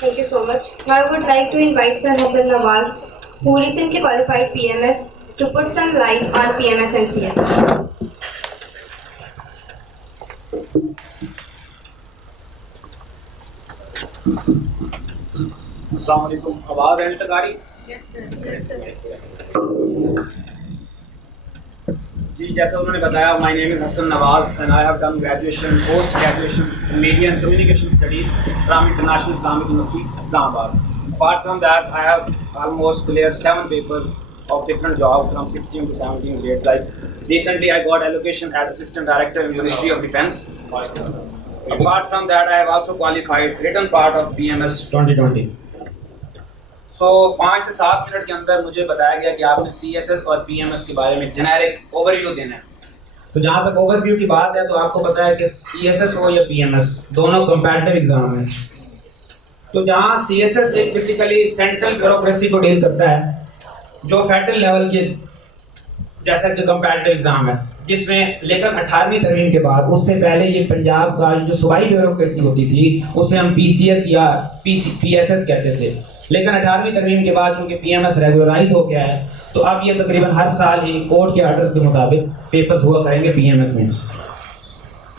Thank you so much. Now I would like to invite Sir Hassan Nawaz, who recently qualified PMS, to put some light on PMS and CSS. अस्सलाम वालेकुम। आवाज़ and तक आ रही? जी, जैसा उन्होंने बताया, my name is Hasan Nawaz and I have done graduation post graduation in media and communication studies from International Islamic University Islamabad. Apart from that I have almost clear 7 papers of different jobs from 16 to 17 grades. Like recently I got allocation as assistant director in Ministry of Defence. Apart from that I have also qualified written part of PMS 2020. So 5 से 7 minute के अंदर मुझे बताया गया कि आपने CSS और PMS के बारे में जेनेरिक ओवरव्यू देना है। तो जहाँ तक ओवरव्यू की बात है तो आपको पता है कि CSS हो या PMS दोनों कंपैरेटिव एग्जाम हैं। तो जहाँ CSS एक बेसिकली सेंट्रल ब्यूरोक्रेसी को डील करता है जो फेडरल लेवल के जैसा कि कंपैरेटिव एग्जाम है, जिसमें लेकिन 18वीं तरमीम के बाद, उससे पहले ये पंजाब का जो सूबाई ब्यूरोक्रेसी होती थी उसे हम PCS या PSS कहते थे, लेकिन 18वीं तरमीम के बाद चूंकि PMS रेगुलराइज हो गया है तो अब ये तकरीबन हर साल ही कोर्ट के आर्डर्स के मुताबिक पेपर्स हुआ करेंगे PMS में।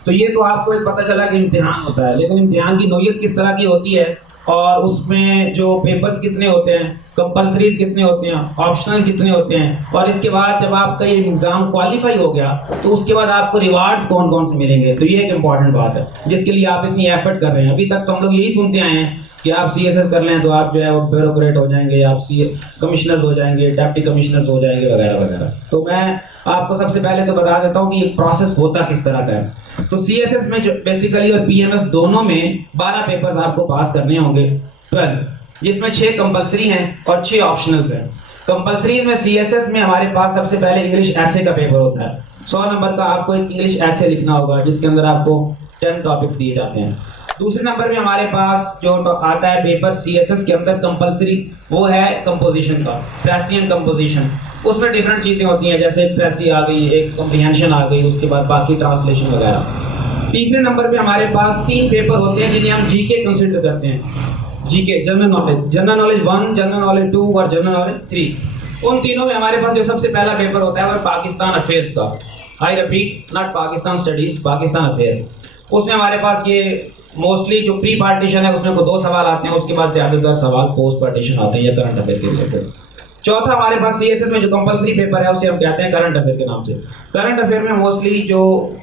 तो ये तो आपको एक पता चला कि इम्तिहान होता है, लेकिन इम्तिहान की नौयत किस तरह की होती है और उसमें जो पेपर्स कितने होते हैं, कंपल्सरीज कितने होते हैं, ऑप्शनल कितने होते हैं, और इसके बाद जब आपका ये एग्ज़ाम क्वालिफाई हो गया तो उसके बाद आपको रिवार्ड्स कौन कौन से मिलेंगे। तो ये एक इम्पॉर्टेंट बात है जिसके लिए आप इतनी एफर्ट कर रहे हैं। अभी तक तो हम लोग यही सुनते आए हैं कि आप CSS कर लें तो आप जो है वो ब्यूरोक्रेट हो जाएंगे, आप कमिश्नर हो जाएंगे, डिप्टी कमिश्नर हो जाएंगे वगैरह वगैरह। तो मैं आपको सबसे पहले तो बता देता हूँ कि ये प्रोसेस होता किस तरह का है। तो CSS में जो बेसिकली और PMS दोनों में 12 पेपर्स आपको पास करने होंगे 12, जिसमें 6 कंपलसरी हैं और 6 ऑप्शनल्स हैं। कंपलसरी में CSS में हमारे पास सबसे पहले इंग्लिश ऐसे का पेपर होता है। 100 नंबर का आपको एक इंग्लिश ऐसे लिखना होगा जिसके अंदर आपको 10 टॉपिक्स दिए जाते हैं। दूसरे नंबर में हमारे पास जो आता है पेपर CSS के अंदर कंपलसरी, वो है कंपोजिशन का, प्रेसियन कंपोजिशन। उसमें डिफरेंट चीज़ें होती हैं, जैसे एक प्रेसी आ गई, एक कॉम्प्रिहेंशन आ गई, उसके बाद बाकी ट्रांसलेशन वगैरह। तीसरे नंबर पे हमारे पास 3 पेपर होते हैं जिन्हें हम GK कंसिडर करते हैं। GK general knowledge 1, general knowledge 2 और जनरल नॉलेज 3। उन तीनों में हमारे पास जो सबसे पहला पेपर होता है वो पाकिस्तान अफेयर्स का। I repeat, not Pakistan studies, Pakistan affair. उसमें हमारे पास ये मोस्टली जो प्री पार्टीशन है उसमें को 2 सवाल आते हैं, उसके बाद ज़्यादातर सवाल पोस्ट पार्टीशन आते हैं या करंट अफेयर के रिलेटेड। चौथा हमारे पास CSS में जो कंपलसरी पेपर है उसे हम कहते हैं करंट अफेयर के नाम से। करंट अफेयर में मोस्टली जो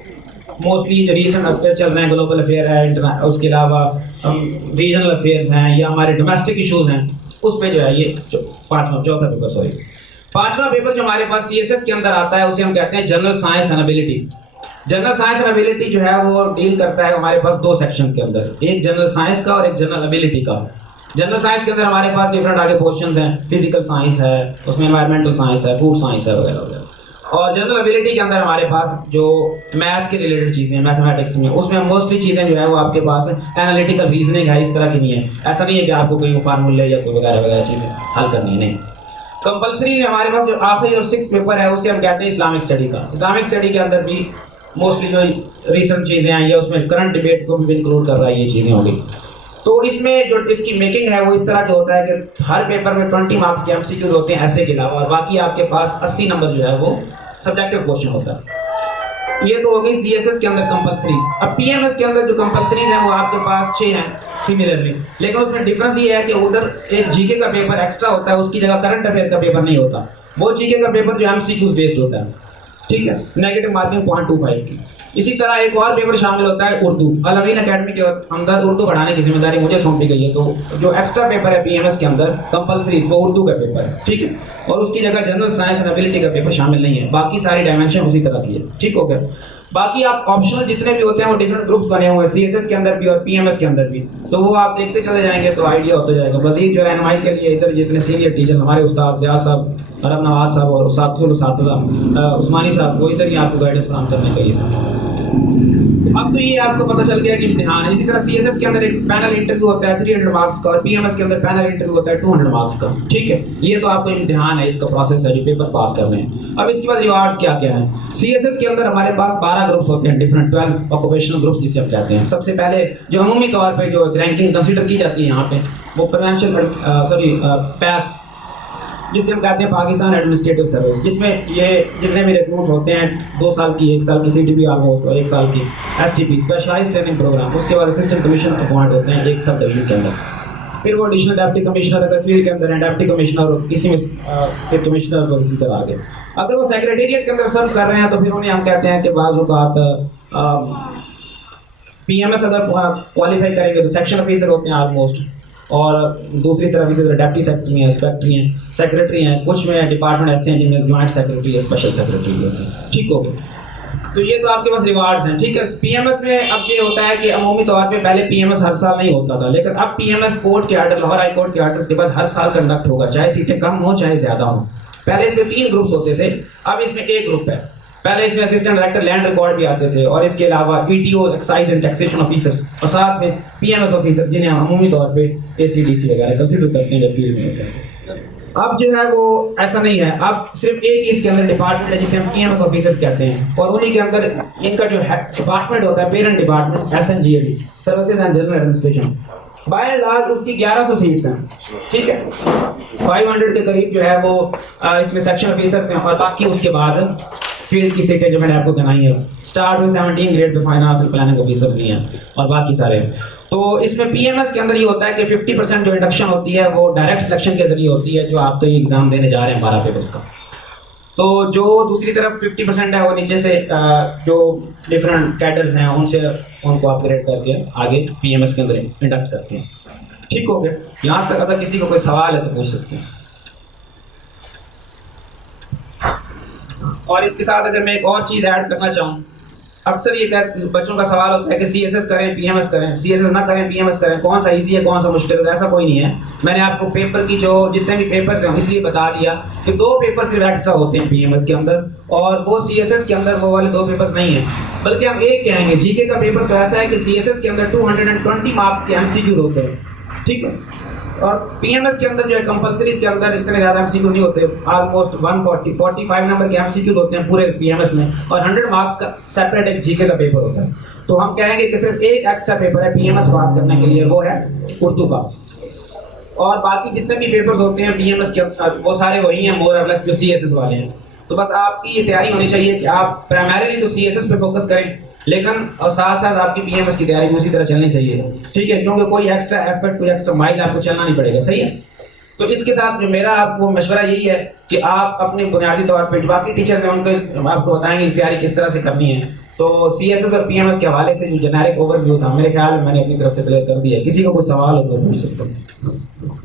रीसेंट अफेयर चल रहे हैं, ग्लोबल अफेयर है, उसके अलावा हम रीजनल अफेयर्स हैं या हमारे डोमेस्टिक इशूज़ हैं, उस पर जो है ये चौथा पेपर जो हमारे पास CSS के अंदर आता है उसे हम कहते हैं general science and ability. General science and ability जो है वो डील करता है हमारे पास 2 सेक्शन के अंदर, एक जनरल साइंस का और एक जनरल एबिलिटी का। जनरल साइंस के अंदर हमारे पास डिफरेंट आगे पोर्शंस हैं, फिजिकल साइंस है, उसमें एनवायरमेंटल साइंस है, फूड साइंस है वगैरह वगैरह। और जनरल एबिलिटी के अंदर हमारे पास जो मैथ के रिलेटेड चीज़ें, मैथमेटिक्स में, उसमें मोस्टली चीज़ें जो है वो आपके पास एनालिटिकल रीजनिंग है, इस तरह की नहीं है। ऐसा नहीं है कि आपको कोई फार्मूले या कोई वगैरह वगैरह चीज़ें हल करनी है, नहीं। कंपल्सरी में हमारे पास जो आखिरी और 6 पेपर है उसे हम कहते हैं इस्लामिक स्टडी का। इस्लामिक स्टडी के अंदर भी मोस्टली जो रिसेंट चीज़ें हैं या उसमें करंट डिबेट को भी इंक्लूड कर रहा है, ये चीज़ें होंगी। तो इसमें जो इसकी मेकिंग है वो इस तरह का होता है कि हर पेपर में 20 मार्क्स के MCQs होते हैं ऐसे के अलावा, और बाकी आपके पास 80 नंबर जो है वो सब्जेक्टिव क्वेश्चन होता है। ये तो हो गई CSS के अंदर कंपल्सरीज। अब PMS के अंदर जो कंपल्सरीज हैं वो आपके पास 6 हैं सिमिलरली, लेकिन उसमें डिफरेंस ये है कि उधर एक GK का पेपर एक्स्ट्रा होता है, उसकी जगह करंट अफेयर का पेपर नहीं होता। वो GK का पेपर जो MCQs बेस्ड होता है, ठीक है, नेगेटिव मार्किंग 0.25 की। इसी तरह एक और पेपर शामिल होता है उर्दू। अल-अमीन अकेडमी के अंदर उर्दू पढ़ाने की जिम्मेदारी मुझे सौंपी गई है, तो जो एक्स्ट्रा पेपर है PMS के अंदर कंपलसरी वो उर्दू का पेपर है, ठीक है, और उसकी जगह जनरल साइंस एंड एबिलिटी का पेपर शामिल नहीं है। बाकी सारी डायमेंशन उसी तरह की है, ठीक हो गया। बाकी आप ऑप्शनल जितने भी होते हैं वो डिफरेंट ग्रुप्स बने हुए हैं CSS के अंदर भी और PMS के अंदर भी, तो वो आप देखते चले जाएंगे तो आइडिया होता जाएगा। मज़ीद जो रहनुमाई के लिए इधर जितने सीनियर टीचर हमारे उस्ताद ज़िया साहब, अरब नवाज साहब और उस्मानी साहब, वो इधर ही आपको गाइडेंस फराहम करने के लिए। अब तो ये आपको पता चल गया कि इम्तिहान है। इसी तरह CSS के अंदर एक पैनल इंटरव्यू होता है 300 मार्क्स का और PMS के अंदर पैनल इंटरव्यू होता है 200 मार्क्स का, ठीक है। ये तो आपको इम्तिहान है, इसका प्रोसेस है जो पेपर पास करने हैं। अब इसके बाद रिवार्ड्स क्या क्या है। CSS के अंदर हमारे पास 12 12 ग्रुप्स होते हैं, डिफरेंट 12 ऑक्यूपेशनल ग्रुप्स जिसे हम कहते हैं। सबसे पहले जो अमूमी तौर पे जो रैंकिंग कंसीडर की जाती है यहाँ पे, वो प्रोविंशियल पैस जिसे हम कहते हैं पाकिस्तान एडमिनिस्ट्रेटिव सर्विस, जिसमें ये जितने भी रिक्रूट होते हैं 2 साल की, 1 साल की CTP ऑलमोस्ट और 1 साल की STP स्पेशलाइज्ड ट्रेनिंग प्रोग्राम, उसके बाद असिस्टेंट कमिश्नर अपॉइंट होते हैं एक सब डिवीजन के अंदर, फिर वो एडिशनल डिप्टी कमिश्नर अगर फील्ड के अंदर है, डिप्टी कमिश्नर और किसी में फिर कमिश्नर और इसी तरह आगे। अगर वो सेक्रेटेरिएट के अंदर सर्व कर रहे हैं तो फिर उन्हें हम कहते हैं कि बाज़ औक़ात PMS अगर क्वालिफाई करेंगे तो सेक्शन ऑफिसर होते हैं ऑलमोस्ट, और दूसरी तरफ इसी तरह डेप्टी सेक्रेटरी हैं, सेक्रेटरी हैं, कुछ में डिपार्टमेंट ऐसे हैं जिनमें ज्वाइंट सेक्रेटरी या स्पेशल सेक्रेटरी होते हैं। ठीक हो गया, तो ये तो आपके पास रिवार्ड्स हैं। ठीक है, PMS में अब ये होता है कि अमूमी तौर पे पहले PMS हर साल नहीं होता था, लेकिन अब PMS कोर्ट के आर्डर, लाहौर हाई कोर्ट के आर्डर के बाद हर साल कंडक्ट होगा, चाहे सीटें कम हो चाहे ज्यादा हो। पहले इसमें 3 ग्रुप्स होते थे, अब इसमें 1 ग्रुप है। पहले इसमें असिस्टेंट डायरेक्टर लैंड रिकॉर्ड भी आते थे, और इसके अलावा ETO excise and taxation officers, और साथ में PMS ऑफिसर जिन्हें हम अमूमी तौर पे ACDC वगैरह कंसीडर करते हैं जब फील्ड में होते हैं। अब जो है वो ऐसा नहीं है, अब सिर्फ एक ही इसके अंदर डिपार्टमेंट है जिसे हम PMS ऑफिसर्स कहते हैं, और उन्हीं के अंदर इनका जो डिपार्टमेंट होता है parent department SNGAD services and general administration, by and large उसकी 1100 सीट्स हैं। ठीक है, 500 के करीब जो है वो इसमें सेक्शन ऑफिसर्स हैं, और बाकी उसके बाद फील्ड की सीटें जो मैंने आपको गिनाई है, स्टार्ट में 17 ग्रेड पे फाइनेंस और प्लानिंग ऑफिसर भी हैं, और बाकी सारे। तो इसमें PMS के अंदर ये होता है कि 50% जो इंडक्शन होती है वो डायरेक्ट सिलेक्शन के जरिए होती है, जो आप तो ये एग्जाम देने जा रहे हैं 12 पेपर्स का। तो जो दूसरी तरफ 50% है वो नीचे से जो डिफरेंट कैडर्स हैं उनसे उनको अपग्रेड करके आगे PMS के अंदर इंडक्ट करते हैं। ठीक हो गया, यहाँ तक अगर किसी को कोई सवाल है तो पूछ सकते हैं। और इसके साथ अगर मैं एक और चीज़ ऐड करना चाहूँ, अक्सर ये बच्चों का सवाल होता है कि CSS करें PMS करें, CSS ना करें PMS करें, कौन सा इजी है कौन सा मुश्किल है। ऐसा कोई नहीं है, मैंने आपको पेपर की जो जितने भी पेपर्स हैं इसलिए बता दिया कि 2 पेपर सिर्फ एक्स्ट्रा होते हैं PMS के अंदर, और वो CSS के अंदर वो वाले 2 पेपर नहीं हैं, बल्कि हम एक कहेंगे। GK का पेपर तो ऐसा है कि CSS के अंदर 220 मार्क्स के MCQ होते हैं। ठीक है, और PMS के अंदर जो है कंपल्सरी के अंदर इतने ज़्यादा MCQ नहीं होते, ऑलमोस्ट 45 नंबर के MCQ होते हैं पूरे PMS में, और 100 मार्क्स का सेपरेट एक GK का पेपर होता है। तो हम कहेंगे कि सिर्फ एक एक्स्ट्रा पेपर है PMS पास करने के लिए, वो है उर्दू का, और बाकी जितने भी पेपर्स होते हैं PMS के वो सारे वही हैं मोर और लेस जो CSS वाले हैं। तो बस आपकी ये तैयारी होनी चाहिए कि आप प्राइमरीली तो CSS पे फोकस करें, लेकिन और साथ साथ आपकी PMS की तैयारी उसी तरह चलनी चाहिए। ठीक है, क्योंकि कोई एक्स्ट्रा एफर्ट, कोई एक्स्ट्रा माइल आपको चलना नहीं पड़ेगा। सही है, तो इसके साथ जो मेरा आपको मशवरा यही है कि आप अपने बुनियादी तौर पर बाकी टीचर हैं उनको आपको बताएंगे तैयारी किस तरह से करनी है। तो CSS और PMS के हवाले से जो जेनेरिक ओवरव्यू था मेरे ख्याल में मैंने अपनी तरफ से क्लियर कर दिया है। किसी को कोई सवाल हो तो पूछ सकते हैं।